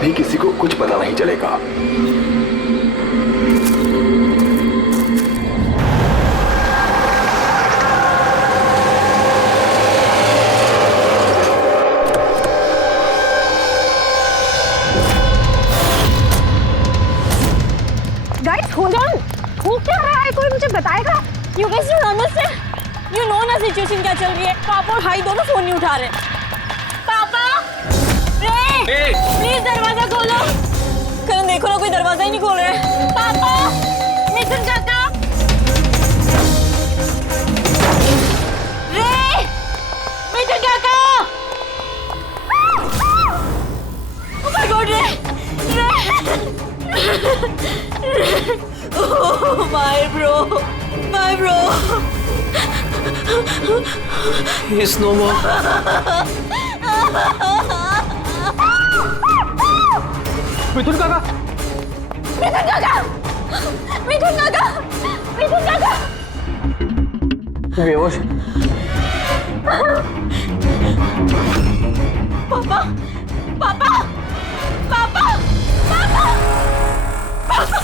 कभी किसी को कुछ पता नहीं चलेगा। गाइस होल्ड ऑन, हो क्या रहा है? कोई मुझे बताएगा? You guys don't understand. You know ना सिचुएशन क्या चल रही है। पापा और भाई दोनों फोन नहीं उठा रहे। पापा, रे, प्लीज दरवाजा खोलो। करण देखो ना, कोई दरवाजा ही नहीं खोल रहा है। पापा, मिथुन काका, रे, मिथुन काका। Oh my God, रे, oh my bro. He's no more. मिथुन काका, बेहोश। पापा, पापा, पापा, पापा, पापा।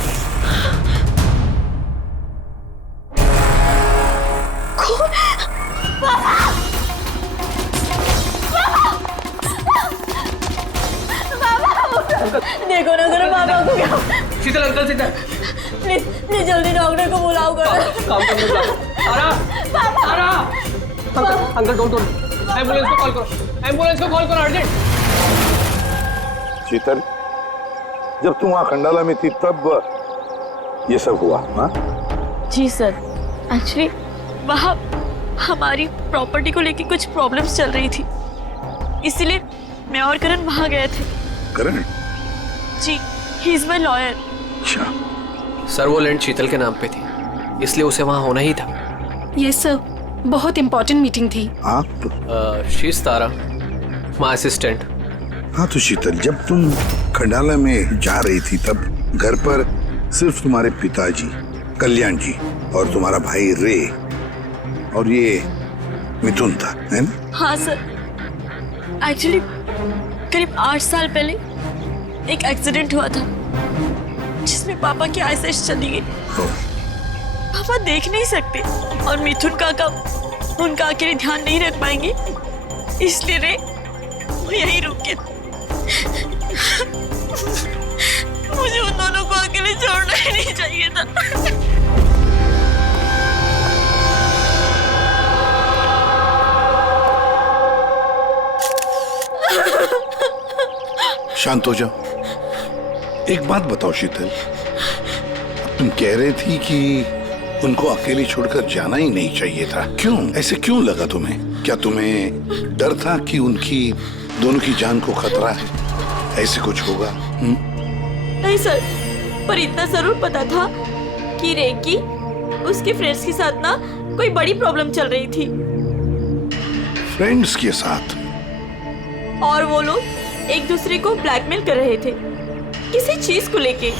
देखो ना जरा पापा को क्या। शीतल अंकल, शीतल प्लीज प्लीज जल्दी डॉक्टर को बुलाओ करो। काम करने जाओ। तारा, तारा, अंकल डोंट एम्बुलेंस को कॉल करो, एम्बुलेंस को कॉल करो अर्जेंट। शीतल, जब तुम वहाँ खंडाला में थी तब ये सब हुआ? हाँ जी सर, एक्चुअली वहाँ हमारी प्रॉपर्टी को लेके कुछ प्रॉब्लम्स चल रही थी, इसीलिए मैं और करण वहाँ गए थे। करण? जी, ही इज माय लॉयर। अच्छा। सर वो लैंड शीतल के नाम पे थी, इसलिए उसे वहाँ होना ही था। यस सर, बहुत इंपॉर्टेंट मीटिंग थी। हाँ she is Tara, my assistant. हाँ तो शीतल, जब तुम खंडाला में जा रही थी तब घर पर सिर्फ तुम्हारे पिताजी कल्याण जी और तुम्हारा भाई रे और ये मिथुन था, है ना? हाँ सर, एक्चुअली करीब 8 साल पहले एक एक्सीडेंट हुआ था जिसमें पापा की आईसाइट चली गई। पापा देख नहीं सकते और मिथुन काका उनका अकेले ध्यान नहीं रख पाएंगे, इसलिए रे वो यहीं रुके। मुझे उन दोनों को अकेले छोड़ना ही नहीं चाहिए था। शांत हो जाओ। एक बात बताओ शीतल, तुम कह रही थी कि उनको अकेले छोड़कर जाना ही नहीं चाहिए था, क्यों? ऐसे क्यों लगा तुम्हें? क्या तुम्हें डर था कि उनकी दोनों की जान को खतरा है, ऐसे कुछ होगा? नहीं सर, पर इतना जरूर पता था कि रेकी उसके फ्रेंड्स के साथ ना कोई बड़ी प्रॉब्लम चल रही थी। फ्रेंड्स के साथ? और वो लोग एक दूसरे को ब्लैकमेल कर रहे थे किसी चीज को लेके।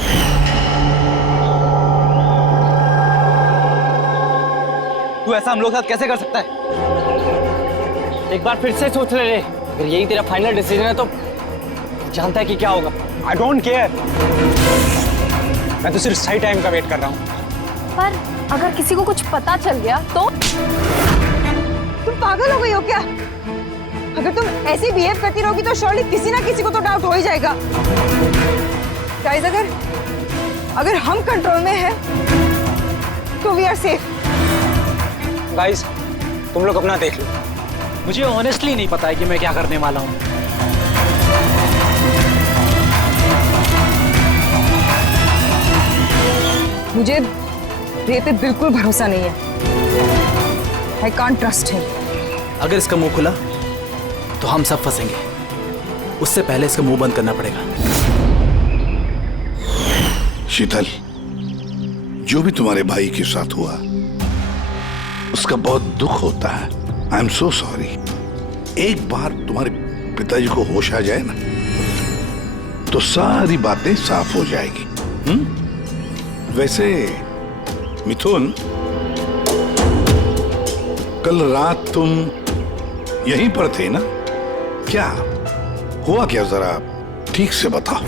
तू ऐसा हम लोग साथ कैसे कर सकता है? एक बार फिर से सोच ले रे, अगर यही तेरा फाइनल डिसीजन है तो जानता है कि क्या होगा। आई डोंट केयर, मैं तो सिर्फ सही टाइम का वेट कर रहा हूँ। पर अगर किसी को कुछ पता चल गया तो? तुम पागल हो गई हो क्या? अगर तुम ऐसे बिहेव करती रहोगी तो श्योरली किसी ना किसी को तो डाउट हो ही जाएगा। गाइस, अगर हम कंट्रोल में हैं तो वी आर सेफ। गाइस, तुम लोग अपना देख लो, मुझे ऑनेस्टली नहीं पता है कि मैं क्या करने वाला हूँ। मुझे रे पे बिल्कुल भरोसा नहीं है। I can't trust him. अगर इसका मुंह खुला तो हम सब फंसेंगे, उससे पहले इसका मुंह बंद करना पड़ेगा। शीतल, जो भी तुम्हारे भाई के साथ हुआ उसका बहुत दुख होता है। I am so sorry. एक बार तुम्हारे पिताजी को होश आ जाए ना तो सारी बातें साफ हो जाएगी। वैसे मिथुन, कल रात तुम यहीं पर थे ना? क्या हुआ क्या, जरा ठीक से बताओ।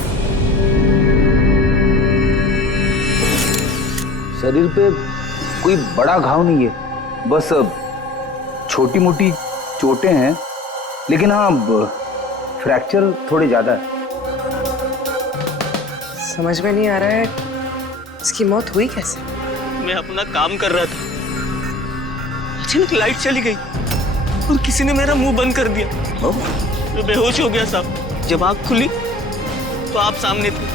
शरीर पे कोई बड़ा घाव नहीं है, बस छोटी मोटी चोटें हैं, लेकिन हाँ फ्रैक्चर थोड़े ज्यादा है। समझ में नहीं आ रहा है इसकी मौत हुई कैसे? मैं अपना काम कर रहा था, अचानक लाइट चली गई और किसी ने मेरा मुंह बंद कर दिया। मैं बेहोश हो गया साहब। जब आँख खुली तो आप सामने थे।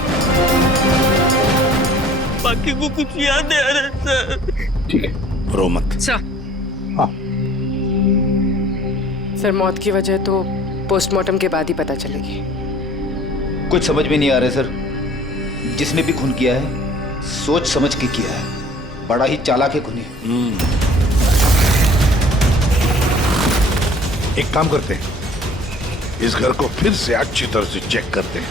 बाकी को कुछ याद नहीं आ रहा सर। ठीक है, रो मत। हाँ। सर मौत की वजह तो पोस्टमार्टम के बाद ही पता चलेगी। कुछ समझ में नहीं आ रहा है सर। जिसने भी खून किया है सोच समझ के किया है, बड़ा ही चालाक है खूनी। एक काम करते हैं, इस घर को फिर से अच्छी तरह से चेक करते हैं।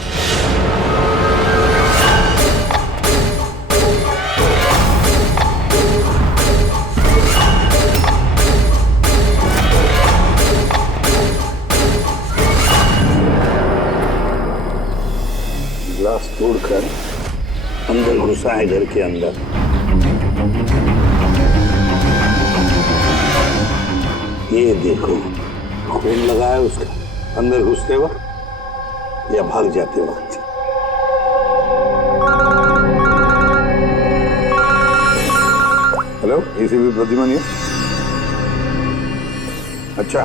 ग्लास तोड़कर अंदर घुसा है घर के अंदर। ये देखो, खून लगा है उसका अंदर घुसते वक्त या भाग जाते वक्त। हेलो, एसीपी प्रद्युमन है। अच्छा,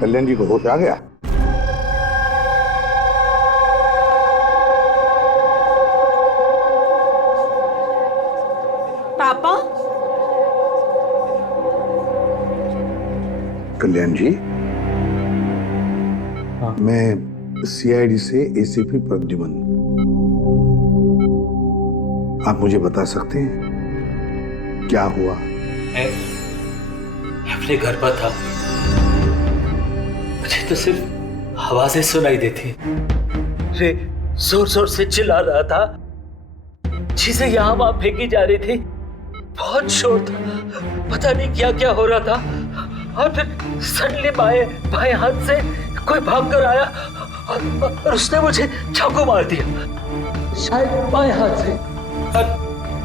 कल्याण जी को होश आ गया? पापा, कल्याण जी, मैं सीआईडी से एसीपी प्रद्युमन। आप मुझे बता सकते हैं क्या हुआ? मैं अपने घर पर था, मुझे तो सिर्फ आवाजें सुनाई देती। रे जोर जोर से चिल्ला रहा था, चीजें यहाँ वहां फेंकी जा रही थी, बहुत शोर था, पता नहीं क्या क्या हो रहा था। और फिर सडनली बाएं हाथ से कोई भाग कर आया और उसने मुझे चाकू मार दिया, शायद बाएं हाथ से। और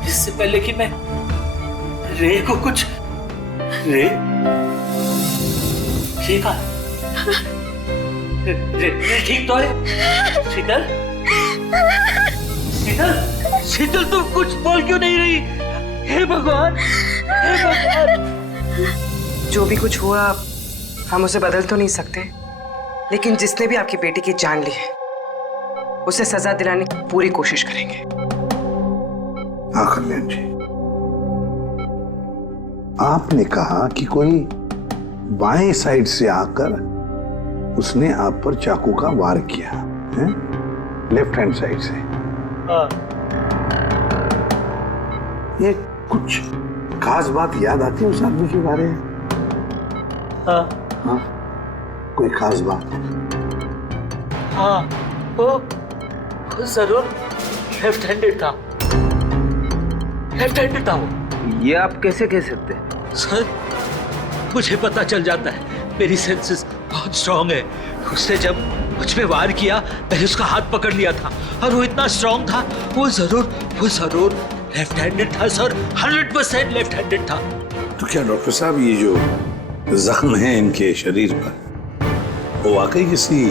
इससे पहले कि मैं रे को कुछ रे ठीक है, रे ठीक तो है? शीतल, शीतल, शीतल, तुम कुछ बोल क्यों नहीं रही? हे भगवान, हे भगवान। जो भी कुछ हुआ हम उसे बदल तो नहीं सकते, लेकिन जिसने भी आपकी बेटी की जान ली है उसे सजा दिलाने की पूरी कोशिश करेंगे। हाँ कल्याण जी, आपने कहा कि कोई बाएं साइड से आकर उसने आप पर चाकू का वार किया है, लेफ्ट हैंड साइड से। हाँ। ये कुछ खास बात याद आती है उस आदमी के बारे में? हाँ। हाँ, कोई खास बात? हाँ, वो जरूर लेफ्ट हैंडेड था, लेफ्ट हैंडेड था वो। ये आप कैसे कह सकते हैं? सर, मुझे पता चल जाता है, मेरी सेंसेस बहुत स्ट्रांग है। उसने जब मुझ पे वार किया, मैंने उसका हाथ पकड़ लिया था और वो इतना स्ट्रांग था, वो जरूर लेफ्ट हैंडेड था सर, 100% लेफ्ट हैंडेड था। तो क्या डॉक्टर साहब, ये जो जख्म है इनके शरीर पर, वो वाकई किसी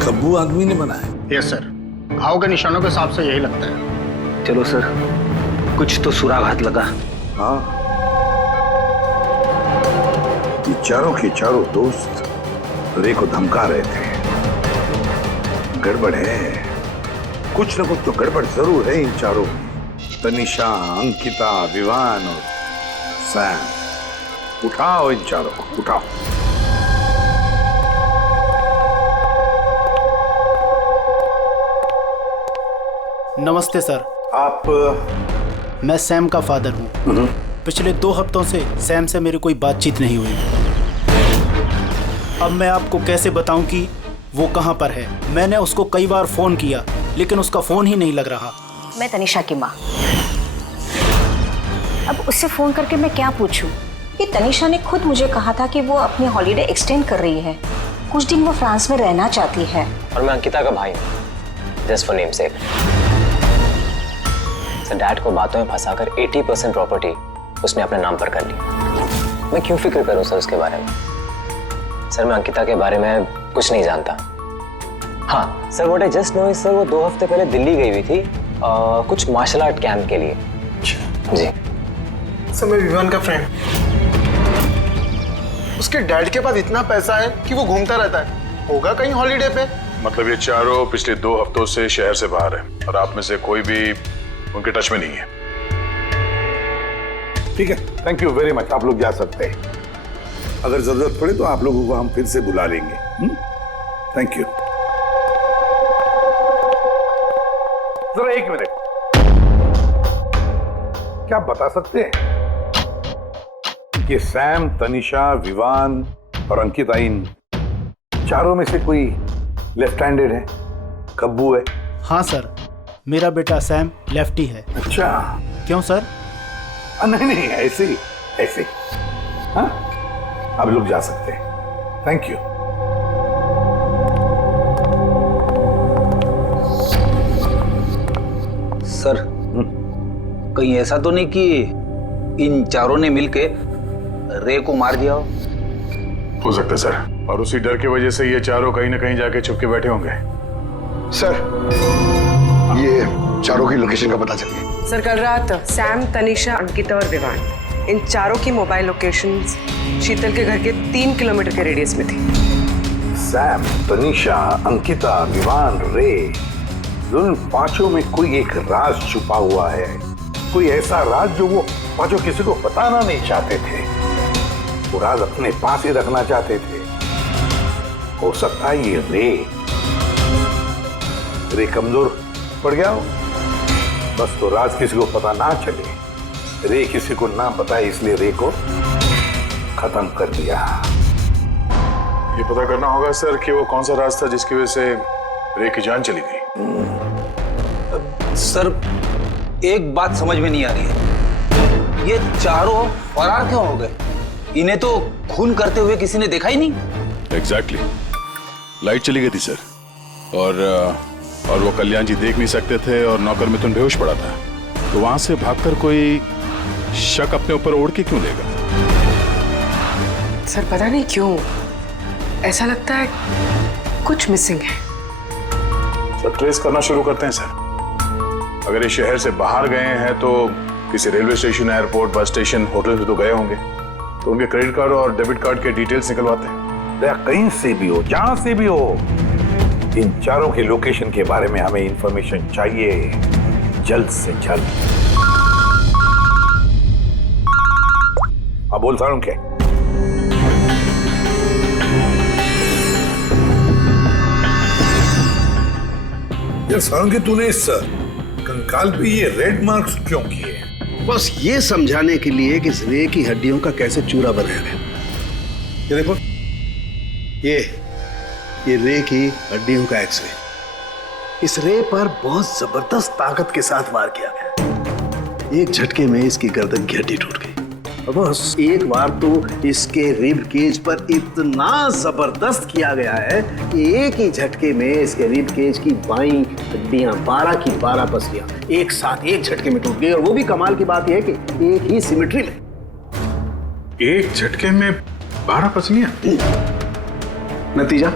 खब्बू आदमी ने बनाया? यस सर, घाव के निशानों के हिसाब से यही लगता है। चलो सर, कुछ तो सुराग लगा। हाँ, ये चारों के चारों दोस्त रे को धमका रहे थे। गड़बड़ है, कुछ न कुछ तो गड़बड़ जरूर है इन चारों में। तनिषा, अंकिता, विवान और सैम। उठाओ इन चारों को, उठाओ। नमस्ते सर। आप? मैं सैम का फादर हूँ। पिछले 2 हफ्तों से सैम से मेरी कोई बातचीत नहीं हुई। अब मैं आपको कैसे बताऊं कि वो कहाँ पर है। मैंने उसको कई बार फोन किया, लेकिन उसका फोन ही नहीं लग रहा। मैं तनिषा की माँ। अब उससे फोन करके मैं क्या पूछूं? कि तनिषा ने खुद मुझे कहा था कि वो अपनी हॉलीडे एक्सटेंड कर रही है कुछ दिन वो फ्रांस में रहना चाहती है। और मैं अंकिता का भाई हूँ, just for name sec. Sir dad को बातों में फंसाकर 80% प्रॉपर्टी उसने अपने नाम पर कर ली। मैं क्यों फिक्र करूं सर उसके बारे में? सर मैं अंकिता के बारे में कुछ नहीं जानता। हाँ sir, what I just know is sir वो 2 हफ्ते पहले दिल्ली गई हुई थी कुछ मार्शल आर्ट कैंप के लिए। जी सर मैं विवान का फ्रेंड। उसके डैड के पास इतना पैसा है कि वो घूमता रहता है, होगा कहीं हॉलीडे पे। मतलब ये चारों पिछले 2 हफ्तों से शहर से बाहर है और आप में से कोई भी उनके टच में नहीं है। ठीक है, थैंक यू वेरी मच। आप लोग जा सकते हैं। अगर जरूरत पड़े तो आप लोगों को हम फिर से बुला लेंगे। Thank you. जरा 1 मिनट, क्या आप बता सकते हैं कि सैम, तनिषा, विवान और अंकिता इन चारों में से कोई लेफ्ट हैंडेड है? कब्बू है? हाँ सर, मेरा बेटा सैम लेफ्टी है। अच्छा, क्यों सर? नहीं नहीं, ऐसे ही ऐसे ही। हाँ, आप लोग जा सकते हैं। Thank you. सर कहीं ऐसा तो नहीं कि इन चारों ने मिलके रे को मार दिया हो सकता है सर, और उसी डर की वजह से ये चारों कहीं ना कहीं जाके छुप के बैठे होंगे। सर ये चारों की लोकेशन का पता चल गया। सर कल रात सैम, तनिषा, अंकिता और विवान, इन चारों की मोबाइल लोकेशंस शीतल के घर के 3 किलोमीटर के रेडियस में थी। सैम, तनिषा, अंकिता, विवान, रे, उन पांचों में कोई एक राज छुपा हुआ है। कोई ऐसा राज जो वो पांचों किसी को बताना नहीं चाहते थे। वो राज अपने पास ही रखना चाहते थे। हो सकता है ये रे कमजोर पड़ गया हो, बस तो राज किसी को पता ना चले। रे किसी को ना बताए, इसलिए रे को खत्म कर दिया। ये पता करना होगा सर कि वो कौन सा राज था जिसकी वजह से रे की जान चली गई। सर एक बात समझ में नहीं आ रही है, ये चारों फरार क्यों हो गए? इन्हें तो खून करते हुए किसी ने देखा ही नहीं। एग्जैक्टली, लाइट चली गई थी सर, और वो कल्याण जी देख नहीं सकते थे और नौकर मिथुन बेहोश पड़ा था, तो वहां से भागकर कोई शक अपने ऊपर ओढ़ के क्यों लेगा? सर पता नहीं क्यों ऐसा लगता है कुछ मिसिंग है। सर ट्रेस करना शुरू करते हैं सर। अगर ये शहर से बाहर गए हैं तो किसी railway station, airport, bus station, hotel में तो गए होंगे, तो उनके क्रेडिट कार्ड और डेबिट कार्ड के डिटेल्स निकलवाते हैं। कहीं से भी हो, जहां से भी हो, इन चारों के लोकेशन के बारे में हमें इंफॉर्मेशन चाहिए, जल्द से जल्द। अब बोल सारूं क्या? यार सारूं, तूने इस कंकाल पे ये रेड मार्क्स क्यों किए? बस ये समझाने के लिए कि इस रे की हड्डियों का कैसे चूरा बनाया गया। ये देखो, ये रे की हड्डियों का एक्सरे। इस रे पर बहुत जबरदस्त ताकत के साथ वार किया गया। एक झटके में इसकी गर्दन की हड्डी टूट गई। बस एक बार तो इसके रिब केज पर इतना जबरदस्त किया गया है कि एक ही झटके में इसके रिब केज की बाईं हड्डियां 12 की 12 पसलियां एक साथ एक झटके में टूट गई। और वो भी कमाल की बात यह है कि एक ही सिमेट्री में। एक झटके में 12 पसलियां? नतीजा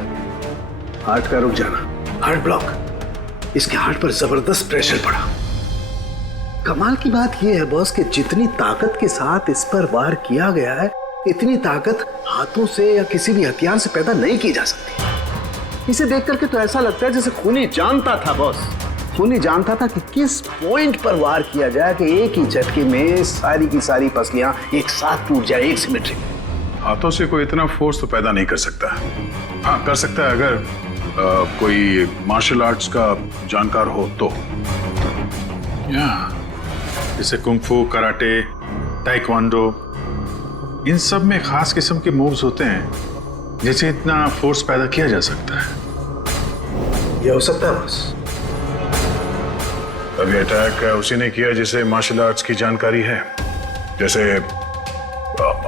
हार्ट का रुक जाना, हार्ट ब्लॉक। इसके हार्ट पर जबरदस्त प्रेशर पड़ा। कमाल की बात यह है बॉस कि जितनी ताकत के साथ इस पर वार किया गया है, इतनी ताकत हाथों से या किसी भी हथियार से पैदा नहीं की जा सकती। इसे देख करके तो ऐसा लगता है जैसे खूनी जानता था बॉस, खूनी जानता था कि किस पॉइंट पर वार किया जाए कि एक ही झटके में सारी की सारी पसलियां एक साथ टूट जाए, एक सिमेट्री में। हाथों से कोई इतना फोर्स तो पैदा नहीं कर सकता। हाँ कर सकता है अगर कोई मार्शल आर्ट्स का जानकार हो तो, जैसे कुंफू, कराटे, ताइक्वांडो, इन सब में खास किस्म के मूव्स होते हैं जिससे इतना फोर्स पैदा किया जा सकता है। ये हो सकता है बॉस। अभी अटैक उसी ने किया जिसे मार्शल आर्ट्स की जानकारी है, जैसे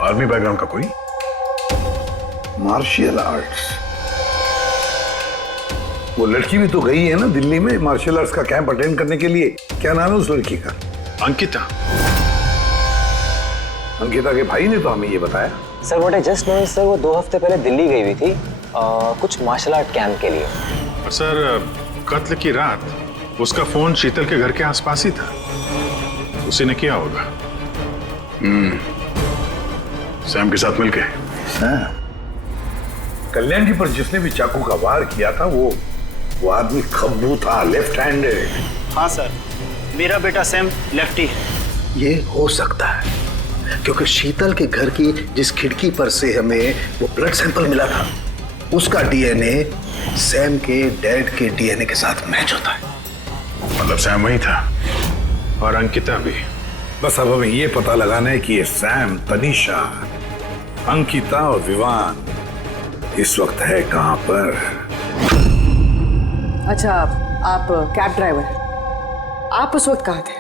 आर्मी बैकग्राउंड का कोई। Martial arts? वो लड़की भी तो गई है ना दिल्ली में मार्शल आर्ट्स का कैंप अटेंड करने के लिए। क्या नाम है उस लड़की का? अंकिता। अंकिता के भाई ने तो हमें ये बताया। Sir what I just know sir, वो 2 हफ्ते पहले दिल्ली गई हुई थी कुछ मार्शल आर्ट कैंप के लिए। और सर कत्ल की रात उसका फोन शीतल के घर के आसपास ही था, उसी ने किया होगा। सैम के साथ मिलके। कल्याण जी पर जिसने भी चाकू का वार किया था वो आदमी खब्बू था, लेफ्ट हैंडेड। हाँ सर, मेरा बेटा सैम लेफ्टी है। ये हो सकता है क्योंकि शीतल के घर की जिस खिड़की पर से हमें वो ब्लड सैंपल मिला था उसका डीएनए सैम के डैड के डीएनए के साथ मैच होता है। मतलब सैम वही था और अंकिता भी। बस अब हमें ये पता लगाना है कि ये सैम, तनीषा, अंकिता और विवान इस वक्त है कहां पर। अच्छा, आप कैब ड्राइवर, आप उस वक्त कहाँ थे?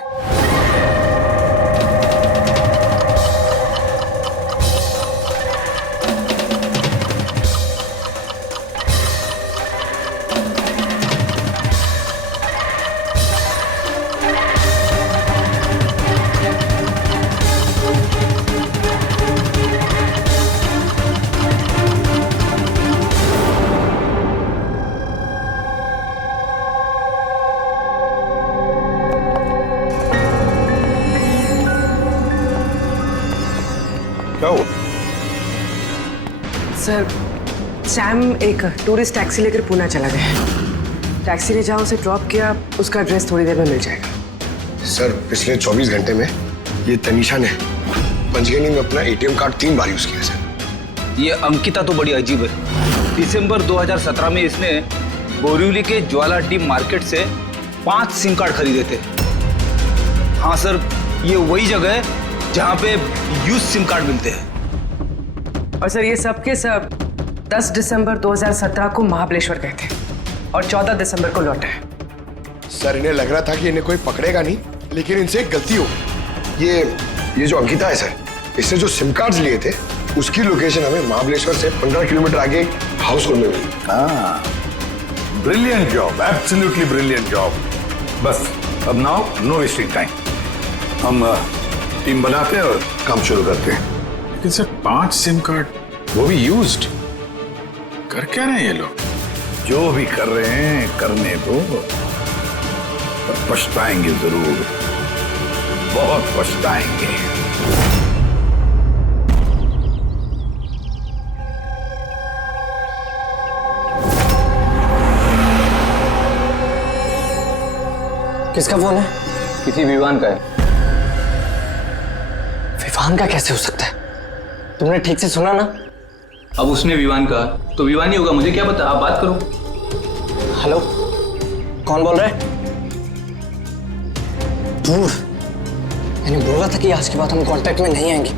सर, सैम एक टूरिस्ट टैक्सी लेकर पुणे चला गया। टैक्सी ने जहाँ उसे ड्रॉप किया उसका एड्रेस थोड़ी देर में मिल जाएगा। सर पिछले 24 घंटे में ये तनीषा ने पंचगनी में अपना एटीएम कार्ड 3 बार यूज किया सर। ये अंकिता तो बड़ी अजीब है। दिसंबर 2017 में इसने बोरिवली के ज्वाला डी मार्केट से 5 सिम कार्ड खरीदे थे। हाँ सर, ये वही जगह है जहाँ पे यूज सिम कार्ड मिलते हैं। और सर ये सब के सब 10 दिसंबर 2017 को महाबलेश्वर गए थे और 14 दिसंबर को लौटे। सर इन्हें लग रहा था कि इन्हें कोई पकड़ेगा नहीं, लेकिन इनसे एक गलती हो गई। ये जो अंकिता है सर, इसने जो सिम कार्ड्स लिए थे उसकी लोकेशन हमें महाबलेश्वर से 15 किलोमीटर आगे हाउस होल्ड में मिली। हाँ, brilliant job, absolutely brilliant job. बस अब नाउ नो वेस्टिंग टाइम, हम टीम बनाते हैं और काम शुरू करते हैं। लेकिन सर 5 सिम कार्ड, वो भी यूज्ड, कर क्या रहे हैं ये लोग? जो भी कर रहे हैं करने दो, पर पछताएंगे जरूर, बहुत पछताएंगे। किसका फोन है? किसी विवान का है। विवान का कैसे हो सकता है? तुमने ठीक से सुना ना? अब उसने विवान कहा तो विवान ही होगा, मुझे क्या पता, आप बात करो। हेलो, कौन बोल रहा है? दूर। मैंने बोला था कि आज के बाद हम कांटेक्ट में नहीं आएंगे,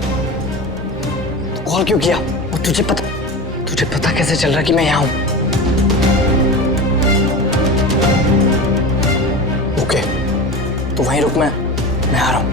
तो कॉल क्यों किया? और तुझे पता कैसे चल रहा कि मैं यहाँ हूं? ओके, तो वहीं रुक, मैं आ रहा हूं।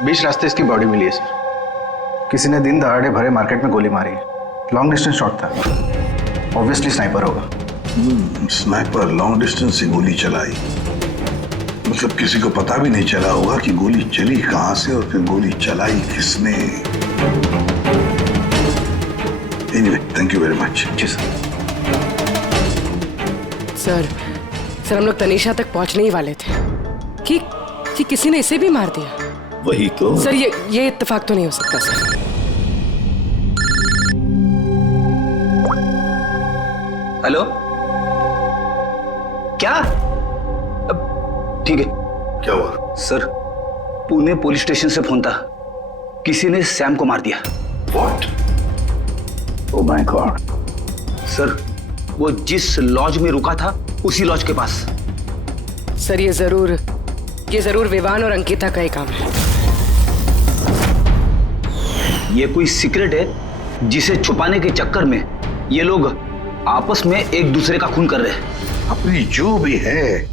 बीच रास्ते इसकी बॉडी मिली है सर। किसी ने दिन दहाड़े भरे मार्केट में गोली मारी। लॉन्ग डिस्टेंस शॉट था, ऑब्वियसली स्नाइपर होगा। स्नाइपर लॉन्ग डिस्टेंस से गोली चलाई, मतलब किसी को पता भी नहीं चला होगा कि गोली चली कहां से और फिर गोली चलाई किसने। Anyway, thank you very much. जी सर। सर हम लोग तनीषा तक पहुंचने ही वाले थे कि किसी ने इसे भी मार दिया। वही तो सर, ये इत्तेफाक तो नहीं हो सकता सर। हेलो, क्या? ठीक है। क्या हुआ? सर, पुणे पुलिस स्टेशन से फोन था, किसी ने सैम को मार दिया। What? Oh my God. Sir, वो जिस लॉज में रुका था उसी लॉज के पास। सर, ये जरूर विवान और अंकिता का ही काम है। ये कोई सीक्रेट है जिसे छुपाने के चक्कर में ये लोग आपस में एक दूसरे का खून कर रहे हैं। अपनी जो भी है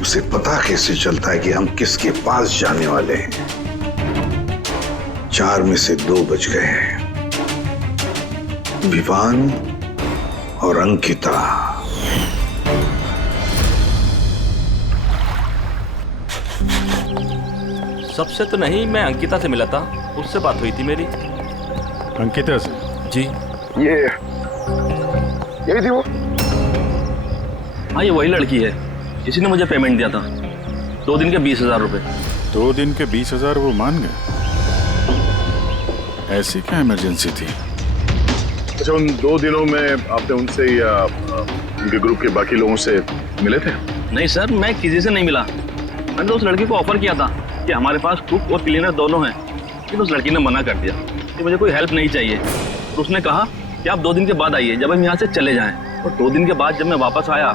उसे पता कैसे चलता है कि हम किसके पास जाने वाले हैं? 4 में से 2 बच गए हैं, विवान और अंकिता। सबसे तो नहीं, मैं अंकिता से मिला था, उससे बात हुई थी मेरी। अंकिता से? जी। यही थी वो? हाँ, ये वही लड़की है, इसी ने मुझे पेमेंट दिया था, 2 दिन के 20,000 रुपए। 2 दिन के 20,000 वो मान गए? ऐसी क्या इमरजेंसी थी? अच्छा, उन 2 दिनों में आपने उनसे या उनके ग्रुप के बाकी लोगों से मिले थे? नहीं सर, मैं किसी से नहीं मिला। मैंने तो उस लड़की को ऑफर किया था कि हमारे पास कुक और क्लीनर दोनों हैं, लेकिन उस लड़की ने मना कर दिया कि मुझे कोई हेल्प नहीं चाहिए। तो उसने कहा कि आप 2 दिन के बाद आइए, जब हम यहाँ से चले जाएं। और 2 दिन के बाद जब मैं वापस आया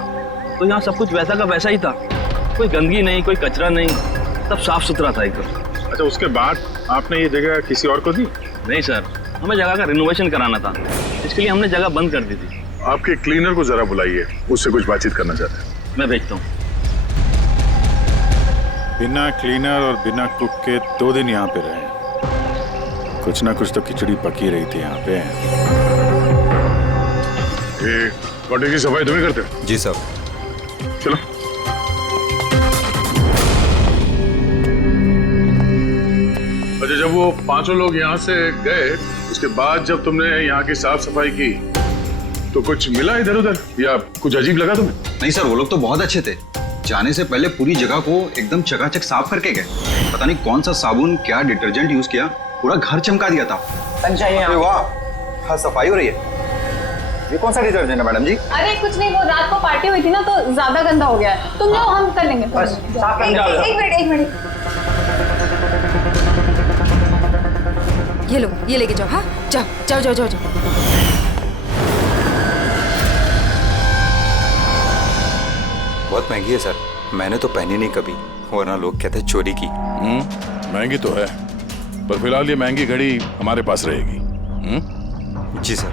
तो यहाँ सब कुछ वैसा का वैसा ही था, कोई गंदगी नहीं, कोई कचरा नहीं, सब साफ सुथरा था एकदम। अच्छा, उसके बाद आपने ये जगह किसी और को दी? नहीं सर, हमें जगह का रिनोवेशन कराना था, इसके लिए हमने जगह बंद कर दी थी। आपके क्लीनर को जरा बुलाइए, उससे कुछ बातचीत करना चाहते हैं। मैं भेजता हूँ। बिना क्लीनर और बिना कुक के 2 दिन यहाँ पे रहे, कुछ ना कुछ तो खिचड़ी पकी रही थी यहाँ पे। ये कॉटेज की सफाई तुम ही करते हो? जी साहब। चलो। अच्छा, जब वो 5 लोग यहाँ से गए, उसके बाद जब तुमने यहाँ की साफ सफाई की तो कुछ मिला इधर उधर या कुछ अजीब लगा तुम्हें? नहीं सर, वो लोग तो बहुत अच्छे थे, जाने से पहले पूरी जगह को एकदम चकाचक साफ करके गए। पता नहीं कौन सा साबुन, क्या डिटर्जेंट यूज किया, पूरा घर चमका दिया था। अरे वाह, हाँ, सफाई हो रही है। ये कौन सा डिटर्जेंट है मैडम जी? अरे कुछ नहीं, वो रात को पार्टी हुई थी ना तो ज्यादा गंदा हो गया है। तुम जाओ, हम कर लेंगे। बस साफ कर जाओ। एक मिनट। ये लो, ये लेके जाओ। हाँ, जाओ। बहुत महंगी है सर, मैंने तो पहनी नहीं कभी, वरना लोग कहते हैं चोरी की। महंगी तो है, पर फिलहाल ये महंगी घड़ी हमारे पास रहेगी। जी सर।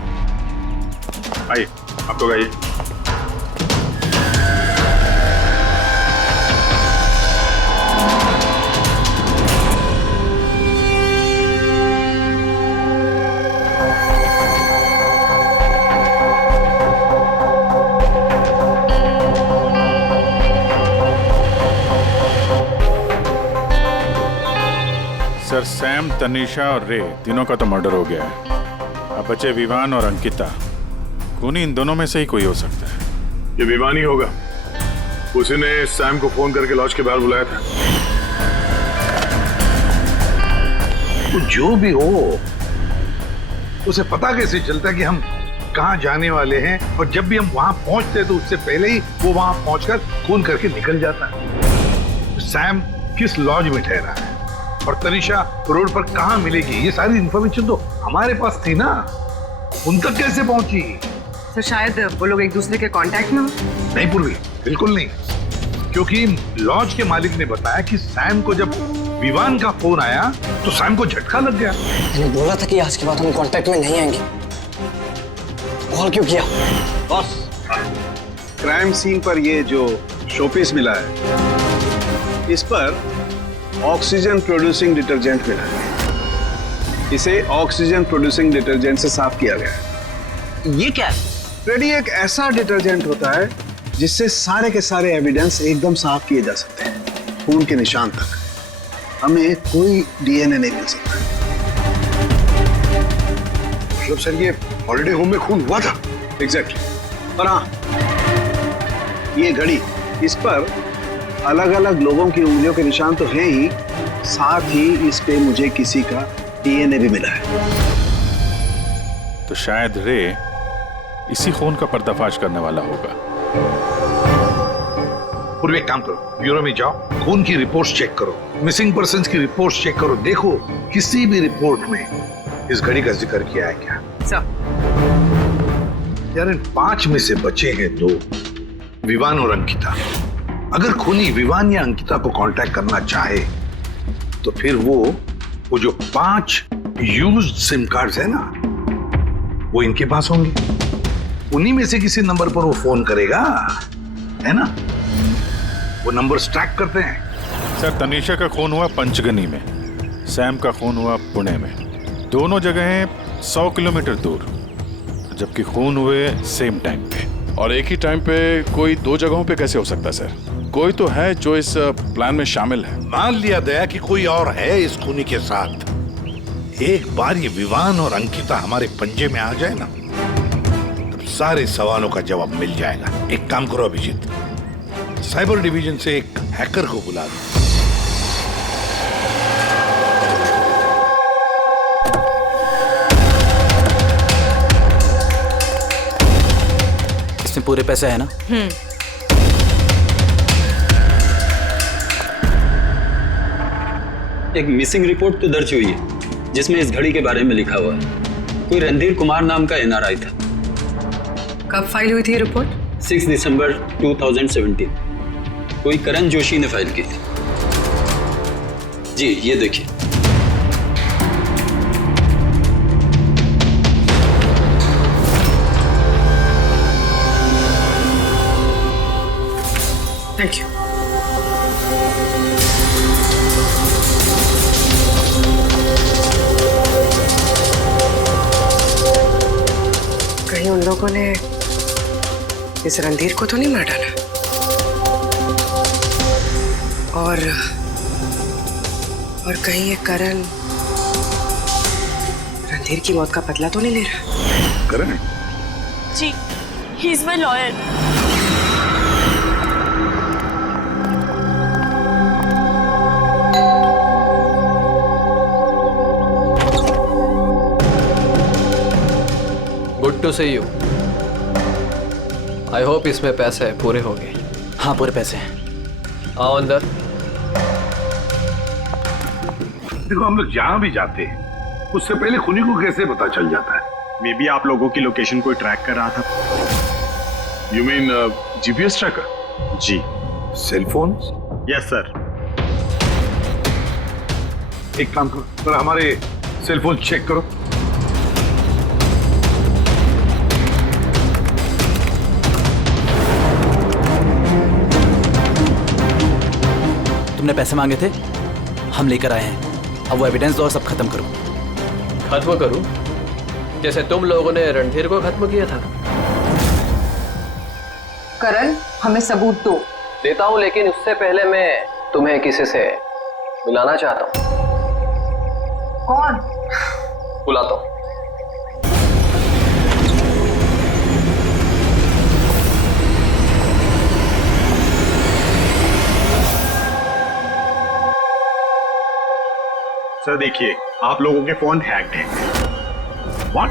आइए, आप लोग आइए। सर, सैम, तनीषा और रे तीनों का तो मर्डर हो गया है। अब बचे विवान और अंकिता। खूनी इन दोनों में से ही कोई हो सकता है। ये विवान ही होगा, उसी ने सैम को फोन करके लॉज के बाहर बुलाया था। तो जो भी हो, उसे पता कैसे चलता है कि हम कहाँ जाने वाले हैं? और जब भी हम वहां पहुंचते हैं तो उससे पहले ही वो वहां पहुंचकर फोन करके निकल जाता है। सैम किस लॉज में ठहरा है और तनीषा रोड पर कहाँ मिलेगी, ये सारी इंफॉर्मेशन तो हमारे पास थी ना, उन तक कैसे पहुंची? सर, शायद वो लोग एक दूसरे के कांटेक्ट में हो। नहीं पूर्वी, बिल्कुल नहीं, क्योंकि लॉज के मालिक ने बताया कि सैम को जब विवान का फोन आया तो सैम को झटका लग गया। मैंने बोला था कि आज के बाद हम कांटेक्ट में नहीं आएंगे। कॉल क्यों किया? बॉस, क्राइम सीन पर ये जो शोपीस मिला है, इस पर ऑक्सीजन प्रोड्यूसिंग डिटर्जेंट मिला है। इसे ऑक्सीजन प्रोड्यूसिंग डिटर्जेंट से साफ किया गया है। ये क्या है? फ्रेडी, एक ऐसा डिटर्जेंट होता है जिससे सारे के सारे एविडेंस एकदम साफ किए जा सकते हैं, खून के निशान तक। हमें कोई डीएनए नहीं मिल सकता। मतलब सर ये हॉलिडे होम में खून हुआ था? एग्जैक्टली। और हाँ, ये घड़ी, इस पर अलग अलग लोगों की उंगलियों के निशान तो हैं ही, साथ ही इस पे मुझे किसी का डीएनए भी मिला है। तो शायद रे इसी खून का पर्दाफाश करने वाला होगा। पूर्व एक काम करो, ब्यूरो में जाओ, खून की रिपोर्ट्स चेक करो, मिसिंग पर्सन्स की रिपोर्ट्स चेक करो, देखो किसी भी रिपोर्ट में इस घड़ी का जिक्र किया है क्या। यार इन 5 में से बचे हैं 2, विवान और अंकिता। अगर खूनी विवान या अंकिता को कांटेक्ट करना चाहे तो फिर वो जो 5 यूज्ड सिम कार्ड्स है ना, वो इनके पास होंगे। उन्हीं में से किसी नंबर पर वो फोन करेगा, है ना? वो नंबर ट्रैक करते हैं। सर, तनीषा का खून हुआ पंचगनी में, सैम का खून हुआ पुणे में। दोनों जगहें 100 किलोमीटर दूर, जबकि खून हुए सेम टाइम पे। और एक ही टाइम पे कोई 2 जगहों पे कैसे हो सकता है सर? कोई तो है जो इस प्लान में शामिल है। मान लिया गया कि कोई और है इस खूनी के साथ। एक बार ये विवान और अंकिता हमारे पंजे में आ जाए ना, तब सारे सवालों का जवाब मिल जाएगा। एक काम करो अभिजीत, साइबर डिवीजन से एक हैकर को बुला दो। इसमें पूरे पैसे है ना? एक मिसिंग रिपोर्ट तो दर्ज हुई है जिसमें इस घड़ी के बारे में लिखा हुआ है। कोई रणधीर कुमार नाम का एनआरआई था। कब फाइल हुई थी रिपोर्ट? 6 दिसंबर 2017। कोई करण जोशी ने फाइल की थी। जी ये देखिए। Thank you. कहीं उन लोगों ने इस रणधीर को तो नहीं मार डाला? और कहीं ये करण रणधीर की मौत का बदला तो नहीं ले रहा? करण? जी, he is my lawyer. Good to see you. I hope इसमें पैसे पूरे हो गए। हाँ, पूरे पैसे हैं। आओ अंदर। देखो, हम लोग जहां भी जाते हैं उससे पहले खूनी को कैसे पता चल जाता है? मे बी आप लोगों की लोकेशन कोई ट्रैक कर रहा था। You mean GPS tracker? जी। Cell phone? Yes sir. एक काम करो, हमारे सेल फोन चेक करो। तुमने पैसे मांगे थे, हम लेकर आए हैं। अब वो एविडेंस दो और सब खत्म करो। खत्म करूं? जैसे तुम लोगों ने रणधीर को खत्म किया था। करण, हमें सबूत दो। देता हूं, लेकिन उससे पहले मैं तुम्हें किसी से मिलाना चाहता हूं। कौन? बुलाता हूं। सर देखिए, आप लोगों के फोन हैक्ड हैं। व्हाट?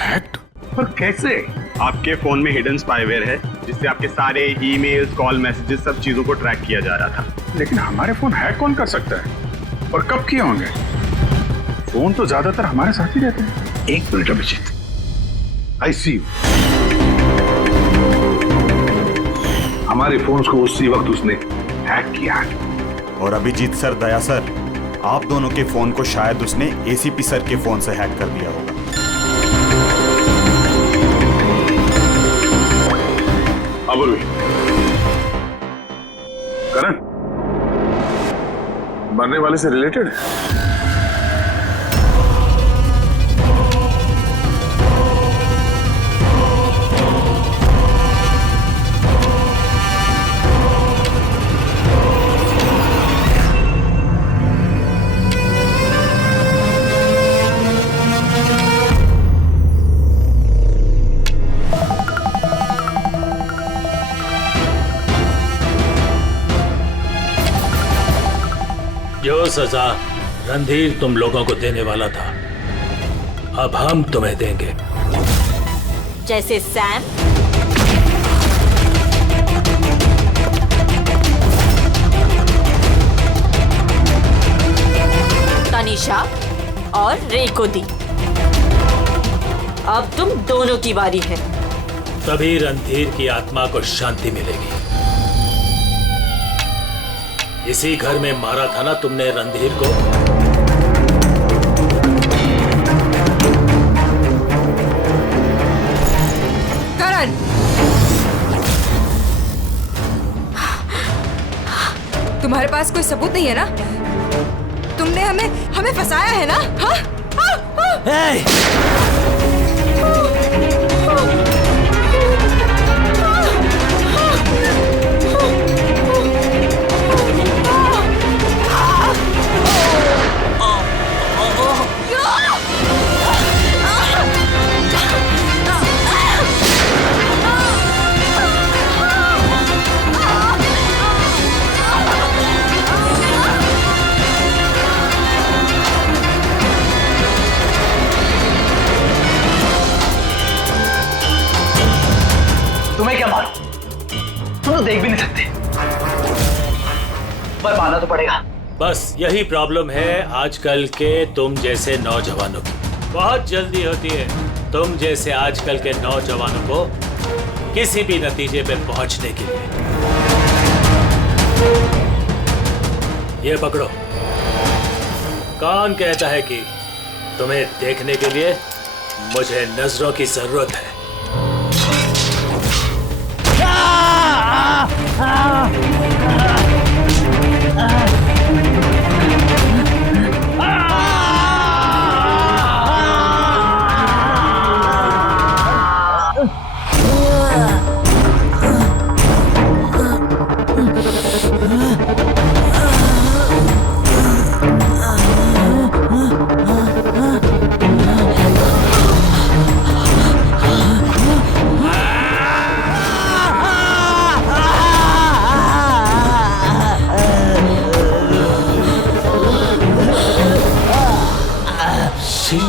हैक्ड? पर कैसे? आपके फोन में हिडन स्पाईवेयर है जिससे आपके सारे ईमेल्स, कॉल, मैसेजेस, सब चीजों को ट्रैक किया जा रहा था। लेकिन हमारे फोन हैक कौन कर सकता है और कब किए होंगे? फोन तो ज्यादातर हमारे साथ ही रहते हैं। एक minute Abhijeet, I see you. हमारे फोन्स को उसी वक्त उसने हैक किया है। और अभिजीत सर, दया सर, आप दोनों के फोन को शायद उसने एसीपी सर के फोन से हैक कर दिया होगा। करण मरने वाले से रिलेटेड है? सजा रणधीर तुम लोगों को देने वाला था, अब हम तुम्हें देंगे। जैसे सैम, तनीषा और रे को दी। अब तुम दोनों की बारी है। तभी रणधीर की आत्मा को शांति मिलेगी। इसी घर में मारा था ना तुमने रणधीर को? करण, तुम्हारे पास कोई सबूत नहीं है ना? तुमने हमें फंसाया है ना? हाँ? तुम्हें क्या मालूम? तुम तो देख भी नहीं सकते, पर मानना तो पड़ेगा। बस यही प्रॉब्लम है आजकल के तुम जैसे नौजवानों की। बहुत जल्दी होती है तुम जैसे आजकल के नौजवानों को किसी भी नतीजे पे पहुंचने के लिए। ये पकड़ो। कौन कहता है कि तुम्हें देखने के लिए मुझे नजरों की जरूरत है?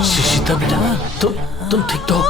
सीता बेटा, तुम ठीक तो?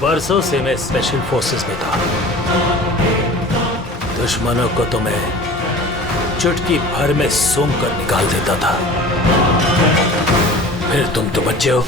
बरसों से मैं स्पेशल फोर्सेस में था। दुश्मनों को तो मैं चुटकी भर में सूंघ कर निकाल देता था। फिर तुम तो बच्चे हो।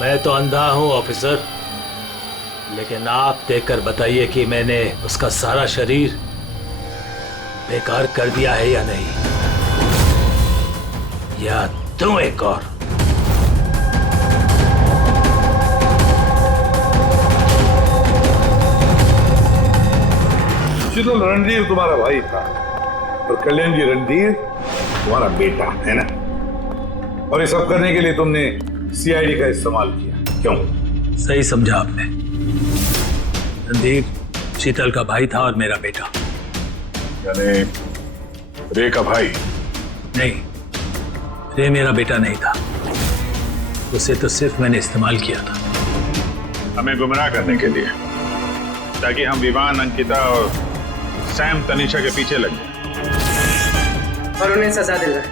मैं तो अंधा हूं ऑफिसर, लेकिन आप देखकर बताइए कि मैंने उसका सारा शरीर बेकार कर दिया है या नहीं, या दूं एक और? शीतल, रणधीर तुम्हारा भाई था और कल्याण जी रणधीर तुम्हारा बेटा है ना। और ये सब करने के लिए तुमने सीआईडी का इस्तेमाल किया, क्यों? सही समझा आपने। रणधीर शीतल का भाई था और मेरा बेटा। यानी रे का भाई? नहीं, रे मेरा बेटा नहीं था, उसे तो सिर्फ मैंने इस्तेमाल किया था। हमें गुमराह करने के लिए, ताकि हम विवान, अंकिता और सैम तनीषा के पीछे लग जाए और उन्हें सजा दिलवाए,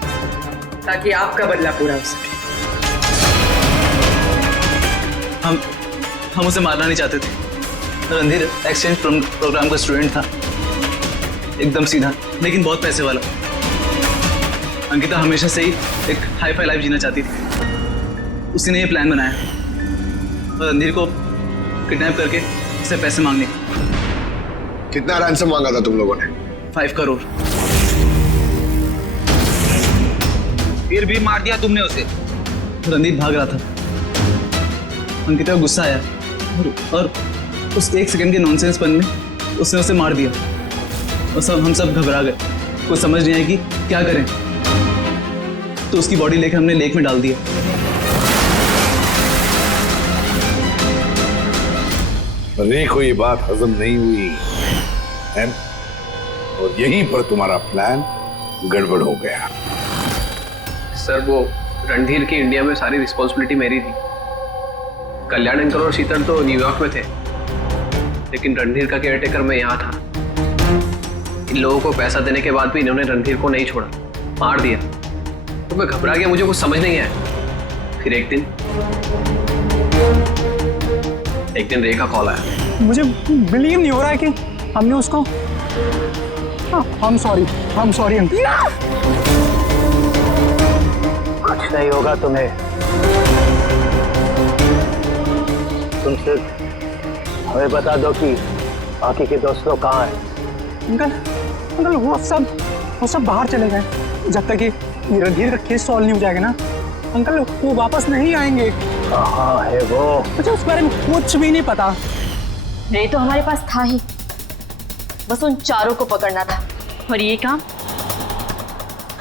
ताकि आपका बदला पूरा हो सके। हम उसे मारना नहीं चाहते थे। रणधीर एक्सचेंज प्रोग्राम का स्टूडेंट था, एकदम सीधा लेकिन बहुत पैसे वाला। अंकिता हमेशा से ही एक हाई फाई लाइफ जीना चाहती थी, उसी ने ये प्लान बनाया और रणधीर को किडनैप करके उससे पैसे मांगने। कितना रैंसम मांगा था तुम लोगों ने? 5 करोड़। फिर भी मार दिया तुमने उसे? रणधीर भाग रहा था, अंकिता को गुस्सा आया और उस 1 सेकंड के नॉनसेंसपन में उसने उसे मार दिया। और हम सब घबरा गए, कुछ समझ नहीं आई कि क्या करें, तो उसकी बॉडी लेकर हमने लेक में डाल दिया। रे को ये बात हजम नहीं हुई है और यहीं पर तुम्हारा प्लान गड़बड़ हो गया। सर, वो रणधीर की इंडिया में सारी रिस्पॉन्सिबिलिटी मेरी थी। कल्याण अंकल और शीतल तो न्यूयॉर्क में थे, लेकिन रणधीर का केयरटेकर मैं यहाँ था। इन लोगों को पैसा देने के बाद भी इन्होंने रणधीर को नहीं छोड़ा, मार दिया। तो मैं घबरा गया, मुझे कुछ समझ नहीं आया। फिर एक दिन रे का कॉल आया। मुझे बिलीव नहीं हो रहा है कि हमने उसको। हम सॉरी कुछ नहीं होगा तुम्हें, तुम सिर्फ हमें बता दो कि बाकी के दोस्त लोग कहाँ हैं। अंकल वो सब बाहर चले गए, जब तक कि रणधीर का केस सॉल्व नहीं हो जाएगा ना अंकल, वो वापस नहीं आएंगे। कहाँ है वो? मुझे उस बारे में कुछ भी नहीं पता। रे तो हमारे पास था ही, बस उन चारों को पकड़ना था, और ये काम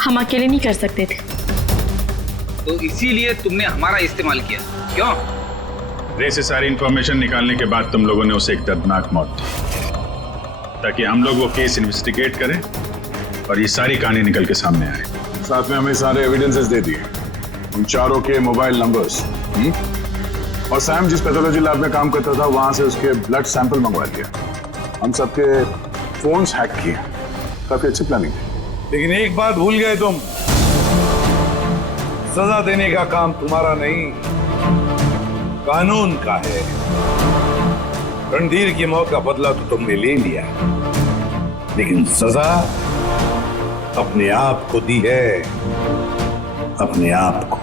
हम अकेले नहीं कर सकते थे। तो इसीलिए तुमने हमारा इस्तेमाल किया, क्यों? रे से सारी इंफॉर्मेशन निकालने के बाद तुम लोगों ने उसे एक दर्दनाक मौत दी, ताकि हम लोग वो केस इन्वेस्टिगेट करें और ये सारी कहानी निकल के सामने आए। साथ में हमें सारे एविडेंसेस दे दिए, उन चारों के मोबाइल नंबर्स, और सैम जिस पैथोलॉजी लैब में काम करता था वहां से उसके ब्लड सैंपल मंगवा दिया। हम सबके फोन्स हैक किए। काफी अच्छी प्लानिंग थी। लेकिन एक बात भूल गए तुम, सजा देने का काम तुम्हारा नहीं, कानून का है। रणधीर की मौत का बदला तो तुमने ले लिया, लेकिन सजा अपने आप को दी है, अपने आप को।